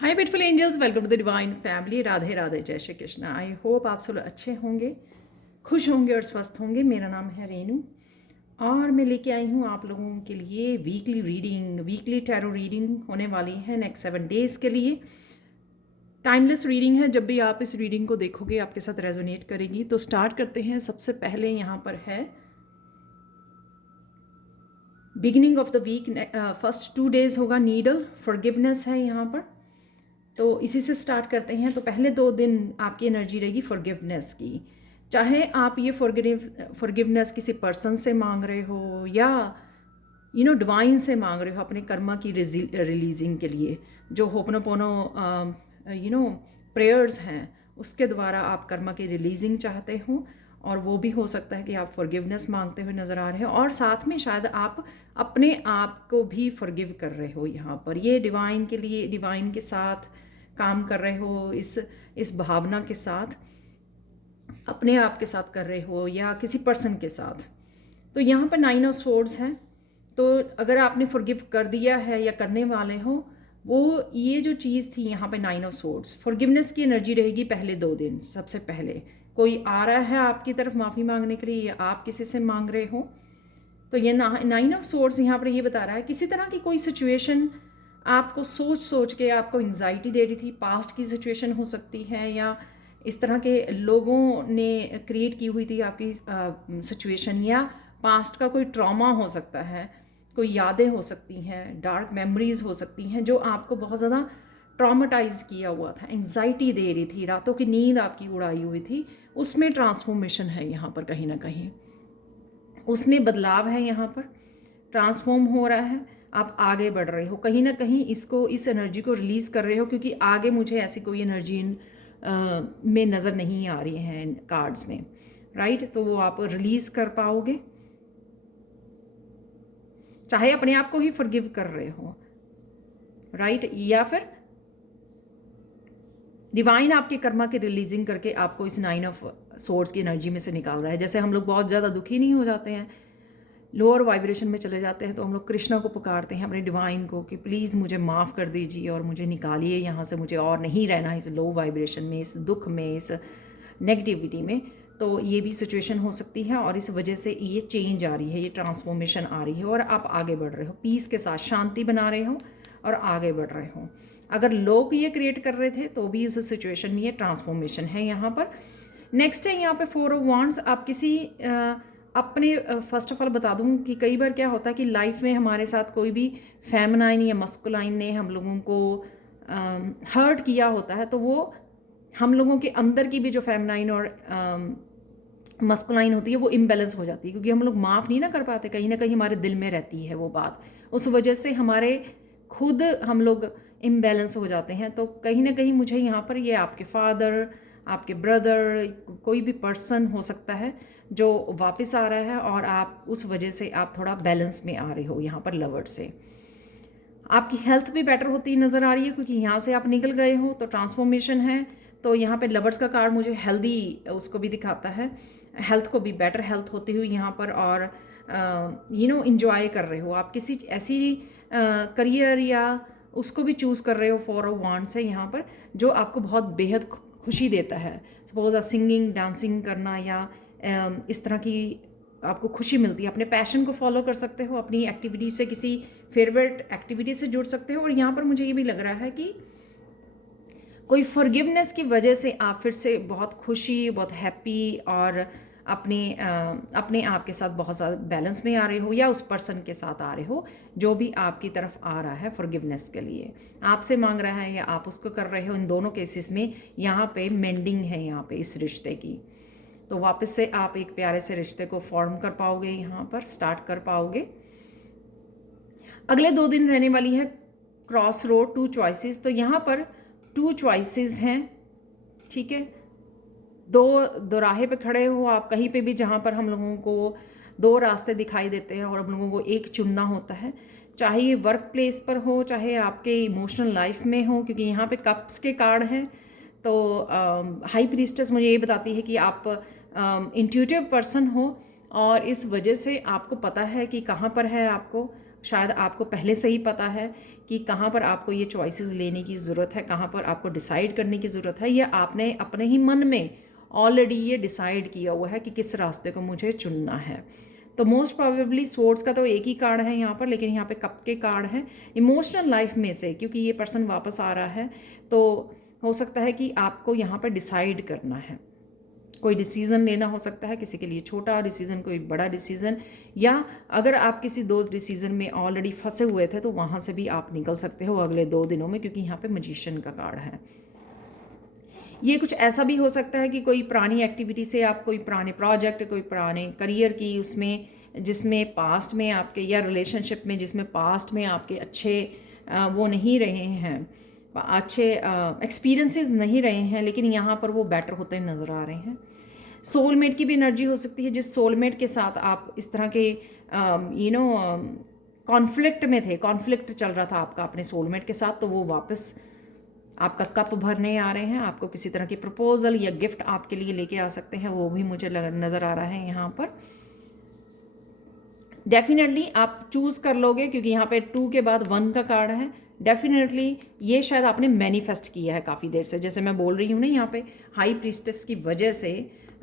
Hi beautiful angels, welcome to the divine family. Radhe Radhe, जय Shri Krishna. I hope आप सब अच्छे होंगे, खुश होंगे और स्वस्थ होंगे। मेरा नाम है रेनू और मैं लेके आई हूँ आप लोगों के लिए वीकली टैरो रीडिंग होने वाली है नेक्स्ट 7 डेज़ के लिए। टाइमलेस रीडिंग है, जब भी आप इस रीडिंग को देखोगे आपके साथ रेजोनेट करेगी। तो स्टार्ट करते हैं। सबसे पहले यहाँ पर है beginning of the week. First 2 days होगा नीडल फॉरगिवनेस है यहाँ पर, तो इसी से स्टार्ट करते हैं। तो पहले 2 दिन आपकी एनर्जी रहेगी फॉरगिवनेस की। चाहे आप ये फॉरगिवनेस किसी पर्सन से मांग रहे हो या डिवाइन से मांग रहे हो अपने कर्मा की रिलीजिंग के लिए, जो होपनोपोनो प्रेयर्स हैं उसके द्वारा आप कर्मा की रिलीजिंग चाहते हो। और वो भी हो सकता है कि आप फॉरगिवनेस मांगते हुए नज़र आ रहे हो और साथ में शायद आप अपने आप को भी फॉरगिव कर रहे हो। यहाँ पर ये डिवाइन के लिए, डिवाइन के साथ काम कर रहे हो, इस भावना के साथ, अपने आप के साथ कर रहे हो या किसी पर्सन के साथ। तो यहाँ पर 9 ऑफ स्वॉर्ड्स है। तो अगर आपने फॉरगिव कर दिया है या करने वाले हो, वो ये जो चीज़ थी यहाँ पे 9 ऑफ स्वॉर्ड्स, फॉरगिवनेस की एनर्जी रहेगी पहले 2 दिन। सबसे पहले कोई आ रहा है आपकी तरफ माफ़ी मांगने के लिए या आप किसी से मांग रहे हो। तो ये 9 ऑफ स्वॉर्ड्स यहाँ पर ये बता रहा है किसी तरह की कोई सिचुएशन आपको सोच सोच के आपको एंग्जाइटी दे रही थी। पास्ट की सिचुएशन हो सकती है या इस तरह के लोगों ने क्रिएट की हुई थी आपकी सिचुएशन, या पास्ट का कोई ट्रॉमा हो सकता है, कोई यादें हो सकती हैं, डार्क मेमोरीज हो सकती हैं जो आपको बहुत ज़्यादा ट्रॉमेटाइज किया हुआ था, एंग्जाइटी दे रही थी, रातों की नींद आपकी उड़ाई हुई थी। उसमें ट्रांसफॉर्मेशन है यहाँ पर, कहीं ना कहीं उसमें बदलाव है। यहाँ पर ट्रांसफॉर्म हो रहा है, आप आगे बढ़ रहे हो, कहीं ना कहीं इस एनर्जी को रिलीज़ कर रहे हो, क्योंकि आगे मुझे ऐसी कोई एनर्जी में नज़र नहीं आ रही है कार्ड्स में, राइट। तो वो आप रिलीज़ कर पाओगे, चाहे अपने आप को ही फॉरगिव कर रहे हो, राइट, या फिर डिवाइन आपके कर्मा की रिलीजिंग करके आपको इस 9 ऑफ सोर्ड्स की एनर्जी में से निकाल रहा है। जैसे हम लोग बहुत ज़्यादा दुखी नहीं हो जाते हैं, लोअर वाइब्रेशन में चले जाते हैं, तो हम लोग कृष्णा को पुकारते हैं, अपने डिवाइन को, कि प्लीज़ मुझे माफ़ कर दीजिए और मुझे निकालिए यहाँ से, मुझे और नहीं रहना इस लो वाइब्रेशन में, इस दुख में, इस नेगेटिविटी में। तो ये भी सिचुएशन हो सकती है और इस वजह से ये चेंज आ रही है, ये ट्रांसफॉर्मेशन आ रही है और आप आगे बढ़ रहे हो, पीस के साथ शांति बना रहे हो और आगे बढ़ रहे हो। अगर लोग ये क्रिएट कर रहे थे तो भी इस सिचुएशन में ये ट्रांसफॉर्मेशन है यहाँ पर। नेक्स्ट है यहाँ पे 4 ऑफ वांड्स। आप किसी अपने फर्स्ट ऑफ ऑल बता दूँ कि कई बार क्या होता है कि लाइफ में हमारे साथ कोई भी फेमिनाइन या मस्कुलाइन ने हम लोगों को हर्ट किया होता है, तो वो हम लोगों के अंदर की भी जो फेमिनाइन और मस्कुलाइन होती है वो इम्बेलेंस हो जाती है, क्योंकि हम लोग माफ़ नहीं ना कर पाते, कहीं ना कहीं हमारे दिल में रहती है वो बात। उस वजह से हमारे खुद हम लोग इम्बेलेंस हो जाते हैं। तो कहीं ना कहीं मुझे यहाँ पर ये आपके फादर, आपके ब्रदर, कोई भी पर्सन हो सकता है जो वापस आ रहा है और आप उस वजह से आप थोड़ा बैलेंस में आ रहे हो यहाँ पर लवर्ड से। आपकी हेल्थ भी बेटर होती नज़र आ रही है, क्योंकि यहाँ से आप निकल गए हो तो ट्रांसफॉर्मेशन है। तो यहाँ पे लवर्स का कार्ड मुझे हेल्दी उसको भी दिखाता है, हेल्थ को भी बेटर हेल्थ होती हुई यहाँ पर, और इंजॉय कर रहे हो आप किसी ऐसी करियर या उसको भी चूज़ कर रहे हो। 4 ऑफ वांड्स है यहाँ पर, जो आपको बहुत बेहद खुशी देता है। सपोज सिंगिंग, डांसिंग करना या इस तरह की आपको खुशी मिलती है। अपने पैशन को फॉलो कर सकते हो, अपनी एक्टिविटी से, किसी फेवरेट एक्टिविटी से जुड़ सकते हो। और यहाँ पर मुझे ये भी लग रहा है कि कोई फॉरगिवनेस की वजह से आप फिर से बहुत खुशी, बहुत हैप्पी और अपने आप के साथ बहुत ज़्यादा बैलेंस में आ रहे हो, या उस पर्सन के साथ आ रहे हो जो भी आपकी तरफ आ रहा है फॉरगिवनेस के लिए, आपसे मांग रहा है या आप उसको कर रहे हो। इन दोनों केसेस में यहाँ पे मेंडिंग है यहाँ पे इस रिश्ते की। तो वापस से आप एक प्यारे से रिश्ते को फॉर्म कर पाओगे, यहाँ पर स्टार्ट कर पाओगे। अगले 2 दिन रहने वाली है क्रॉस रोड, 2 चॉइसेस। तो यहाँ पर 2 चॉइसेस हैं, ठीक है। दो दोराहे पे खड़े हो आप, कहीं पे भी जहाँ पर हम लोगों को 2 रास्ते दिखाई देते हैं और हम लोगों को एक चुनना होता है, चाहे ये वर्क प्लेस पर हो, चाहे आपके इमोशनल लाइफ में हो, क्योंकि यहाँ पे कप्स के कार्ड हैं। तो हाई प्रीस्टेस मुझे ये बताती है कि आप इंट्यूटिव पर्सन हो और इस वजह से आपको पता है कि कहाँ पर है आपको शायद आपको पहले से ही पता है कि कहाँ पर आपको ये चॉइसेस लेने की ज़रूरत है, कहाँ पर आपको डिसाइड करने की ज़रूरत है, या आपने अपने ही मन में ऑलरेडी ये डिसाइड किया हुआ है कि किस रास्ते को मुझे चुनना है। तो मोस्ट प्रोबेबली स्वॉर्ड्स का तो एक ही कार्ड है यहाँ पर, लेकिन यहाँ पे कप के कार्ड हैं इमोशनल लाइफ में से, क्योंकि ये पर्सन वापस आ रहा है तो हो सकता है कि आपको यहाँ पर डिसाइड करना है, कोई डिसीज़न लेना हो सकता है, किसी के लिए छोटा डिसीज़न, कोई बड़ा डिसीज़न, या अगर आप किसी दो डिसीज़न में ऑलरेडी फंसे हुए थे तो वहाँ से भी आप निकल सकते हो अगले 2 दिनों में, क्योंकि यहाँ पे मैजिशियन का कार्ड है। ये कुछ ऐसा भी हो सकता है कि कोई पुरानी एक्टिविटी से आप कोई पुराने प्रोजेक्ट, कोई पुराने करियर की उसमें जिसमें पास्ट में आपके, या रिलेशनशिप में जिसमें पास्ट में आपके अच्छे वो नहीं रहे हैं, अच्छे एक्सपीरियंसेस नहीं रहे हैं, लेकिन यहाँ पर वो बेटर होते नज़र आ रहे हैं। सोलमेट की भी एनर्जी हो सकती है, जिस सोलमेट के साथ आप इस तरह के कॉन्फ्लिक्ट में थे, कॉन्फ्लिक्ट चल रहा था आपका अपने सोलमेट के साथ, तो वो वापस आपका कप भरने आ रहे हैं, आपको किसी तरह की प्रपोजल या गिफ्ट आपके लिए लेके आ सकते हैं, वो भी मुझे नज़र आ रहा है यहाँ पर। डेफिनेटली आप चूज़ कर लोगे, क्योंकि यहाँ पे 2 के बाद 1 का कार्ड है। डेफिनेटली ये शायद आपने मैनिफेस्ट किया है काफ़ी देर से, जैसे मैं बोल रही हूँ ना, यहाँ पे हाई प्रीस्टेस की वजह से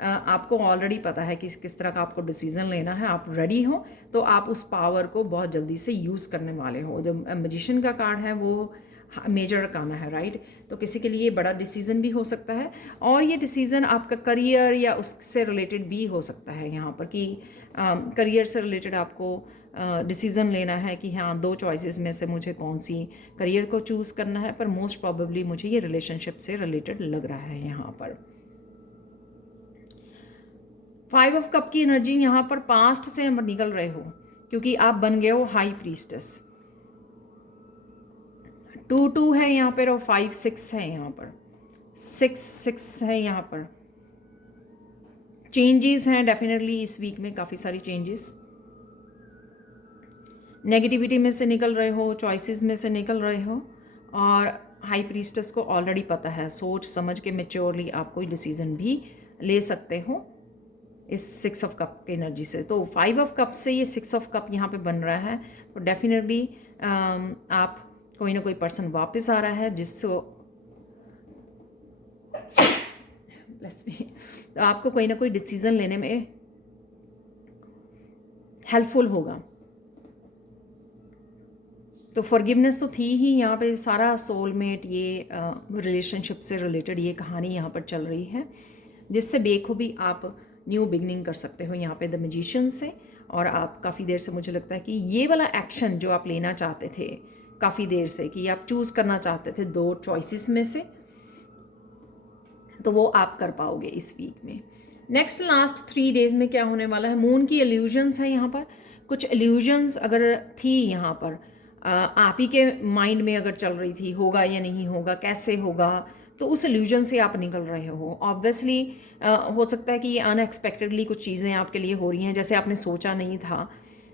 आपको ऑलरेडी पता है कि किस तरह का आपको डिसीज़न लेना है, आप रेडी हो तो आप उस पावर को बहुत जल्दी से यूज़ करने वाले हो। जो मैजिशियन का कार्ड है वो मेजर काना है, राइट? तो किसी के लिए बड़ा डिसीज़न भी हो सकता है, और ये डिसीज़न आपका करियर या उससे रिलेटेड भी हो सकता है यहाँ पर, कि करियर से रिलेटेड आपको डिसीज़न लेना है कि हाँ 2 चॉइसेस में से मुझे कौन सी करियर को चूज़ करना है, पर मोस्ट प्रॉबेबली मुझे ये रिलेशनशिप से रिलेटेड लग रहा है यहाँ पर। 5 ऑफ कप की एनर्जी यहाँ पर पास्ट से निकल रहे हो, क्योंकि आप बन गए हो हाई प्रीस्टेस। 2 है यहाँ पर, और 5-6 है यहाँ पर, 6 है यहाँ पर। चेंजेस हैं डेफिनेटली इस वीक में, काफ़ी सारी चेंजेस। नेगेटिविटी में से निकल रहे हो, चॉइसेस में से निकल रहे हो, और हाई प्रीस्टेस को ऑलरेडी पता है, सोच समझ के मेच्योरली आप कोई डिसीजन भी ले सकते हो इस 6 ऑफ कप की एनर्जी से। तो 5 ऑफ कप से ये 6 ऑफ कप यहाँ पे बन रहा है, तो डेफिनेटली आप कोई ना कोई पर्सन वापस आ रहा है जिसको ब्लेस मी, तो आपको कोई ना कोई डिसीजन लेने में हेल्पफुल होगा। तो फॉरगिवनेस तो थी ही यहाँ पे, सारा सोलमेट ये रिलेशनशिप से रिलेटेड ये कहानी यहाँ पर चल रही है, जिससे बेखूबी आप न्यू बिगनिंग कर सकते हो यहाँ पे द मैजिशियन से। और आप काफ़ी देर से, मुझे लगता है कि ये वाला एक्शन जो आप लेना चाहते थे काफ़ी देर से, कि आप चूज़ करना चाहते थे 2 चॉइसेस में से, तो वो आप कर पाओगे इस वीक में। नेक्स्ट लास्ट 3 डेज़ में क्या होने वाला है, मून की इल्यूजन्स है यहाँ पर। कुछ इल्यूजन्स अगर थी यहाँ पर आप ही के माइंड में अगर चल रही थी, होगा या नहीं होगा, कैसे होगा, तो उस इल्यूजन से आप निकल रहे हो। ऑब्वियसली हो सकता है कि ये अनएक्सपेक्टेडली कुछ चीज़ें आपके लिए हो रही हैं, जैसे आपने सोचा नहीं था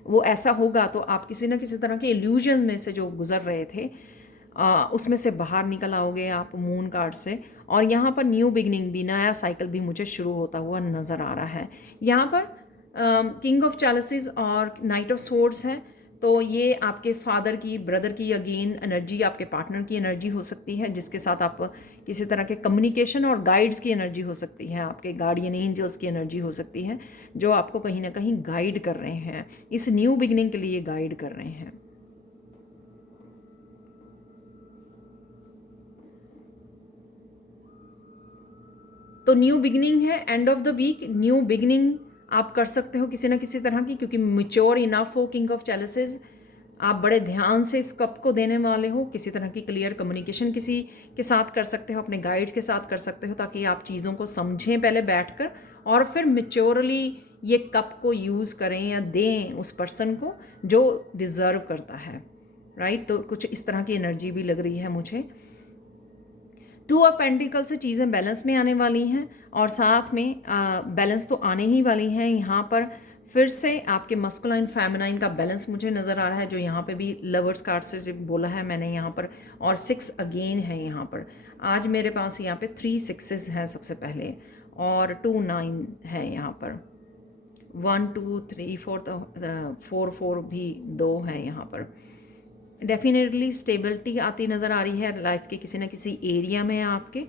वो ऐसा होगा, तो आप किसी ना किसी तरह के इल्यूजन में से जो गुजर रहे थे उसमें से बाहर निकल आओगे आप मून कार्ड से। और यहाँ पर न्यू बिगनिंग भी, नया साइकिल भी मुझे शुरू होता हुआ नज़र आ रहा है। यहाँ पर किंग ऑफ चैलेसिस और नाइट ऑफ स्वॉर्ड्स है, तो ये आपके फादर की, ब्रदर की अगेन एनर्जी, आपके पार्टनर की एनर्जी हो सकती है, जिसके साथ आप किसी तरह के कम्युनिकेशन, और गाइड्स की एनर्जी हो सकती है, आपके गार्डियन एंजल्स की एनर्जी हो सकती है, जो आपको कहीं ना कहीं गाइड कर रहे हैं, इस न्यू बिगनिंग के लिए गाइड कर रहे हैं। तो न्यू बिगनिंग है, end of the week new beginning आप कर सकते हो किसी ना किसी तरह की, क्योंकि मैच्योर इनफ हो किंग ऑफ चैलेसिस, आप बड़े ध्यान से इस कप को देने वाले हो, किसी तरह की क्लियर कम्युनिकेशन किसी के साथ कर सकते हो, अपने गाइड्स के साथ कर सकते हो, ताकि आप चीज़ों को समझें पहले बैठकर, और फिर मैच्योरली ये कप को यूज़ करें या दें उस पर्सन को जो डिज़र्व करता है, राइट? तो कुछ इस तरह की एनर्जी भी लग रही है मुझे। 2 ऑफ पेंटिकल से चीज़ें बैलेंस में आने वाली हैं, और साथ में बैलेंस तो आने ही वाली हैं। यहाँ पर फिर से आपके मस्कुलाइन फेमिनाइन का बैलेंस मुझे नज़र आ रहा है, जो यहाँ पे भी लवर्स कार्ड से बोला है मैंने यहाँ पर, और 6 अगेन है यहाँ पर। आज मेरे पास यहाँ पे 3 6s हैं सबसे पहले, और 2 9 है यहाँ पर। 1 2 3 4, 4 भी 2 है यहाँ पर। डेफिनेटली स्टेबिलिटी आती नज़र आ रही है लाइफ के किसी ना किसी एरिया में आपके।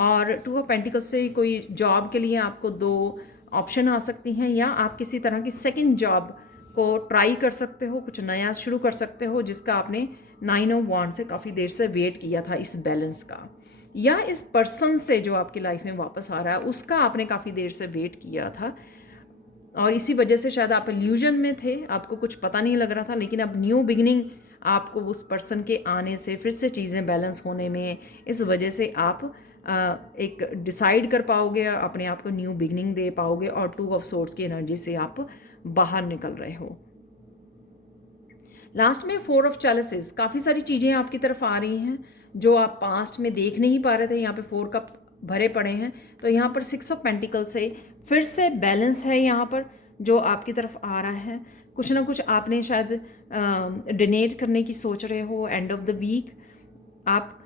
और 2 ऑफ पेंटिकल्स से कोई जॉब के लिए आपको 2 ऑप्शन आ सकती हैं, या आप किसी तरह की सेकंड जॉब को ट्राई कर सकते हो, कुछ नया शुरू कर सकते हो जिसका आपने 9 ऑफ वॉन्ड से काफ़ी देर से वेट किया था इस बैलेंस का, या इस पर्सन से जो आपकी लाइफ में वापस आ रहा है उसका आपने काफ़ी देर से वेट किया था, और इसी वजह से शायद आप इल्यूजन में थे, आपको कुछ पता नहीं लग रहा था। लेकिन अब न्यू बिगिनिंग आपको उस पर्सन के आने से फिर से चीज़ें बैलेंस होने में, इस वजह से आप एक डिसाइड कर पाओगे और अपने आप को न्यू बिगिनिंग दे पाओगे, और 2 ऑफ सोर्ड्स की एनर्जी से आप बाहर निकल रहे हो। लास्ट में 4 ऑफ चैलेंजेस, काफ़ी सारी चीज़ें आपकी तरफ आ रही हैं जो आप पास्ट में देख नहीं पा रहे थे, यहाँ पे 4 कप भरे पड़े हैं। तो यहाँ पर 6 ऑफ पेंटिकल से फिर से बैलेंस है यहाँ पर जो आपकी तरफ आ रहा है। कुछ ना कुछ आपने शायद डोनेट करने की सोच रहे हो, एंड ऑफ द वीक आप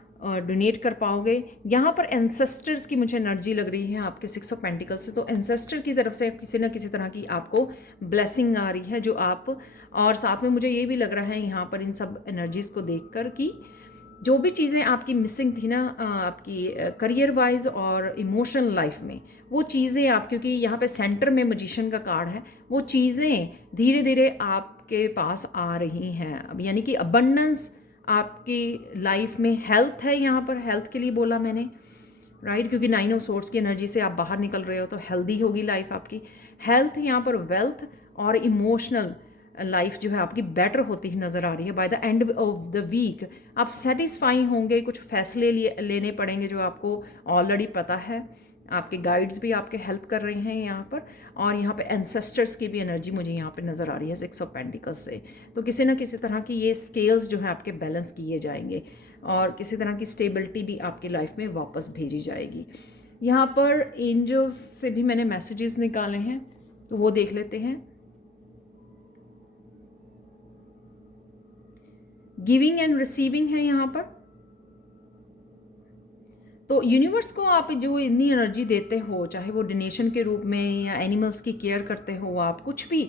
डोनेट कर पाओगे। यहाँ पर एंसेस्टर्स की मुझे एनर्जी लग रही है आपके 6 ऑफ पेंटिकल से, तो एंसेस्टर की तरफ से किसी न किसी तरह की आपको ब्लेसिंग आ रही है जो आप, और साथ में मुझे ये भी लग रहा है यहाँ पर इन सब एनर्जीज़ को देखकर कि जो भी चीज़ें आपकी मिसिंग थी ना आपकी करियर वाइज और इमोशनल लाइफ में, वो चीज़ें आप, क्योंकि यहाँ पे सेंटर में मजिशियन का कार्ड है, वो चीज़ें धीरे धीरे आपके पास आ रही हैं अब, यानी कि अबंडेंस आपकी लाइफ में। हेल्थ है यहाँ पर, हेल्थ के लिए बोला मैंने, राइट, क्योंकि 9 ऑफ सोर्ड्स की एनर्जी से आप बाहर निकल रहे हो तो हेल्दी होगी लाइफ आपकी। हेल्थ यहाँ पर, वेल्थ और इमोशनल लाइफ जो है आपकी बेटर होती ही नज़र आ रही है। By the end of the week आप सेटिस्फाई होंगे, कुछ फैसले लेने पड़ेंगे जो आपको ऑलरेडी पता है, आपके गाइड्स भी आपके हेल्प कर रहे हैं यहाँ पर, और यहाँ पे एंसेस्टर्स की भी एनर्जी मुझे यहाँ पे नज़र आ रही है 6 ऑफ पेंटिकल्स से। तो किसी ना किसी तरह की ये स्केल्स जो है आपके बैलेंस किए जाएंगे, और किसी तरह की स्टेबिलिटी भी आपकी लाइफ में वापस भेजी जाएगी। यहाँ पर एंजल्स से भी मैंने मैसेजेस निकाले हैं, तो वो देख लेते हैं। गिविंग एंड रिसीविंग है यहाँ पर। तो यूनिवर्स को आप जो इतनी एनर्जी देते हो, चाहे वो डोनेशन के रूप में या एनिमल्स की केयर करते हो आप, कुछ भी,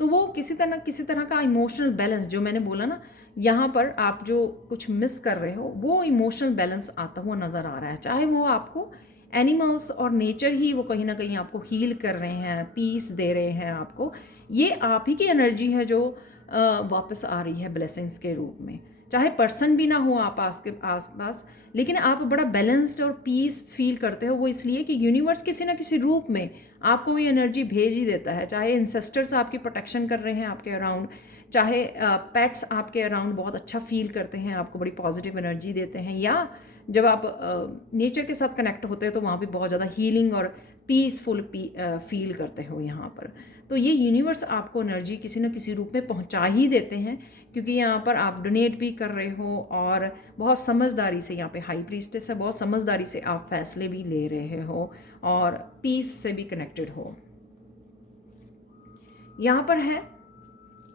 तो वो किसी तरह का इमोशनल बैलेंस, जो मैंने बोला ना, यहाँ पर आप जो कुछ मिस कर रहे हो वो इमोशनल बैलेंस आता हुआ नज़र आ रहा है। चाहे वो आपको एनिमल्स और नेचर ही वो कहीं ना कहीं आपको हील कर रहे हैं, पीस दे रहे हैं आपको, ये आप ही की एनर्जी है जो वापस आ रही है ब्लेसिंग्स के रूप में। चाहे पर्सन भी ना हो आप आसपास, लेकिन आप बड़ा बैलेंस्ड और पीस फील करते हो, वो इसलिए कि यूनिवर्स किसी ना किसी रूप में आपको ये एनर्जी भेज ही देता है। चाहे इंसेस्टर्स आपकी प्रोटेक्शन कर रहे हैं आपके अराउंड, चाहे पेट्स आपके अराउंड बहुत अच्छा फील करते हैं, आपको बड़ी पॉजिटिव एनर्जी देते हैं, या जब आप नेचर के साथ कनेक्ट होते हो तो वहाँ भी बहुत ज़्यादा हीलिंग और पीसफुल फील करते हो यहाँ पर। तो ये यूनिवर्स आपको एनर्जी किसी न किसी रूप में पहुँचा ही देते हैं, क्योंकि यहाँ पर आप डोनेट भी कर रहे हो और बहुत समझदारी से, यहाँ पे हाई प्रीस्टेस है, बहुत समझदारी से आप फैसले भी ले रहे हो और पीस से भी कनेक्टेड हो। यहाँ पर है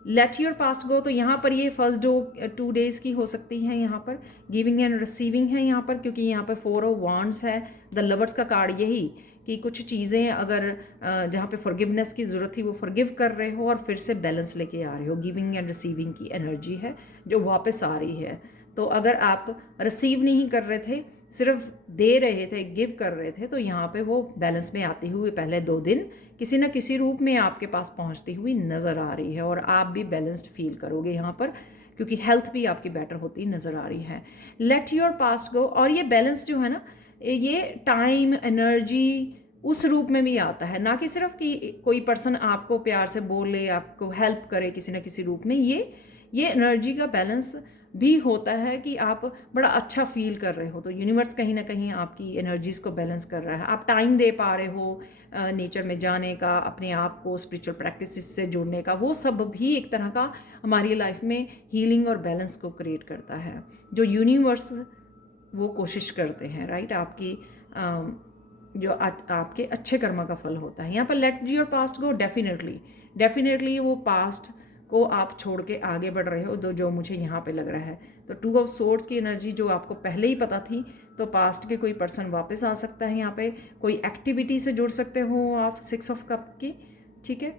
लेट योर पास्ट गो, तो यहाँ पर ये फर्स्ट 2 डेज की हो सकती है। यहाँ पर गिविंग एंड रिसीविंग है यहाँ पर, क्योंकि यहाँ पर 4 ऑफ वांड्स है, द लवर्स का कार्ड, यही कि कुछ चीज़ें अगर जहाँ पे फॉरगिवनेस की ज़रूरत थी वो फॉरगिव कर रहे हो और फिर से बैलेंस लेके आ रहे हो। गिविंग एंड रिसीविंग की एनर्जी है जो वापस आ रही है। तो अगर आप रिसीव नहीं कर रहे थे, सिर्फ दे रहे थे, गिव कर रहे थे, तो यहाँ पे वो बैलेंस में आती हुई पहले 2 दिन किसी न किसी रूप में आपके पास पहुँचती हुई नज़र आ रही है, और आप भी बैलेंस्ड फील करोगे यहाँ पर, क्योंकि हेल्थ भी आपकी बेटर होती नज़र आ रही है। लेट योर पास्ट गो, और ये बैलेंस जो है ना, ये टाइम एनर्जी उस रूप में भी आता है, ना कि सिर्फ कि कोई पर्सन आपको प्यार से बोले, आपको हेल्प करे किसी न किसी रूप में। ये एनर्जी का बैलेंस भी होता है कि आप बड़ा अच्छा फील कर रहे हो, तो यूनिवर्स कहीं ना कहीं आपकी एनर्जीज़ को बैलेंस कर रहा है। आप टाइम दे पा रहे हो नेचर में जाने का, अपने आप को स्पिरिचुअल प्रैक्टिसेस से जुड़ने का, वो सब भी एक तरह का हमारी लाइफ में हीलिंग और बैलेंस को क्रिएट करता है, जो यूनिवर्स वो कोशिश करते हैं, राइट, आपकी जो आपके अच्छे कर्मा का फल होता है। यहाँ पर let your past go, definitely वो पास्ट को आप छोड़ के आगे बढ़ रहे हो, जो मुझे यहाँ पे लग रहा है। तो 2 ऑफ सोर्ड्स की एनर्जी जो आपको पहले ही पता थी, तो पास्ट के कोई पर्सन वापस आ सकता है, यहाँ पे कोई एक्टिविटी से जुड़ सकते हो आप 6 ऑफ कप की, ठीक है।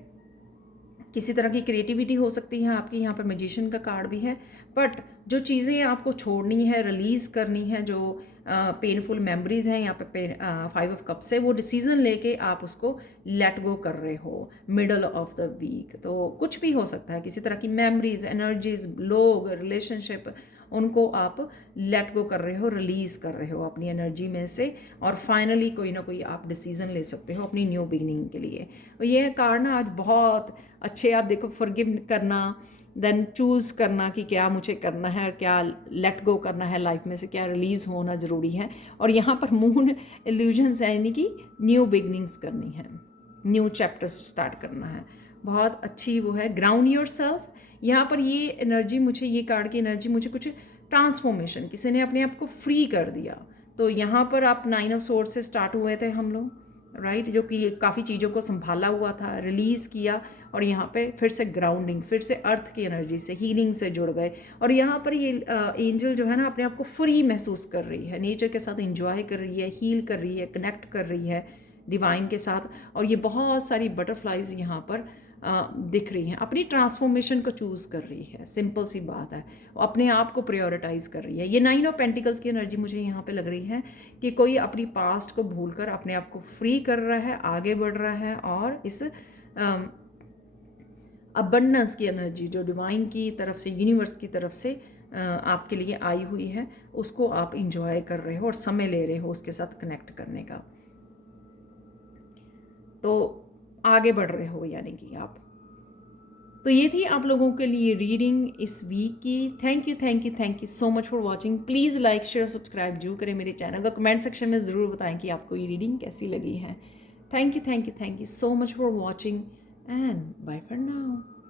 किसी तरह की क्रिएटिविटी हो सकती है आपकी। यहाँ पर मैजिशियन का कार्ड भी है, बट जो चीज़ें आपको छोड़नी है, रिलीज़ करनी है, जो पेनफुल मेमोरीज हैं यहाँ पे 5 ऑफ कप्स है, वो डिसीजन लेके आप उसको लेट गो कर रहे हो मिडल ऑफ द वीक। तो कुछ भी हो सकता है, किसी तरह की मेमोरीज, एनर्जीज, लोग, रिलेशनशिप, उनको आप लेट गो कर रहे हो, रिलीज़ कर रहे हो अपनी एनर्जी में से, और फाइनली कोई ना कोई आप डिसीजन ले सकते हो अपनी न्यू बिगिनिंग के लिए। और ये कार्ड ना आज बहुत अच्छे, आप देखो, फॉरगिव करना, देन चूज़ करना कि क्या मुझे करना है, क्या लेट गो करना है लाइफ में से, क्या रिलीज़ होना ज़रूरी है। और यहाँ पर मून इल्यूजन्स है, यानी कि न्यू बिगनिंग्स करनी है, न्यू चैप्टर्स स्टार्ट करना है। बहुत अच्छी वो है, ग्राउंड योर सेल्फ। यहाँ पर ये एनर्जी मुझे, ये कार्ड की एनर्जी मुझे कुछ ट्रांसफॉर्मेशन, किसी ने अपने आप को फ्री कर दिया। तो यहाँ पर आप 9 ऑफ सोर्स से स्टार्ट हुए थे हम लोग, राइट, जो कि काफ़ी चीज़ों को संभाला हुआ था, रिलीज़ किया, और यहाँ पे फिर से ग्राउंडिंग, फिर से अर्थ की एनर्जी से, हीलिंग से जुड़ गए। और यहाँ पर ये एंजल जो है ना, अपने आप को फ्री महसूस कर रही है, नेचर के साथ इंजॉय कर रही है, हील कर रही है, कनेक्ट कर रही है डिवाइन के साथ। और ये बहुत सारी बटरफ्लाइज यहाँ पर दिख रही हैं, अपनी ट्रांसफॉर्मेशन को चूज़ कर रही है, सिंपल सी बात है, अपने आप को प्रायोरिटाइज कर रही है। ये 9 ऑफ पेंटिकल्स की एनर्जी मुझे यहाँ पे लग रही है कि कोई अपनी पास्ट को भूलकर अपने आप को फ्री कर रहा है, आगे बढ़ रहा है, और इस अबंडेंस की एनर्जी जो डिवाइन की तरफ से, यूनिवर्स की तरफ से आपके लिए आई हुई है, उसको आप इंजॉय कर रहे हो और समय ले रहे हो उसके साथ कनेक्ट करने का। तो आगे बढ़ रहे हो यानी कि आप। तो ये थी आप लोगों के लिए रीडिंग इस वीक की। Thank you, thank you, thank you so much for watching. Please like, share, subscribe जरूर करें मेरे चैनल का। कमेंट सेक्शन में ज़रूर बताएं कि आपको ये रीडिंग कैसी लगी है। Thank you, thank you, thank you so much for watching, and bye for now.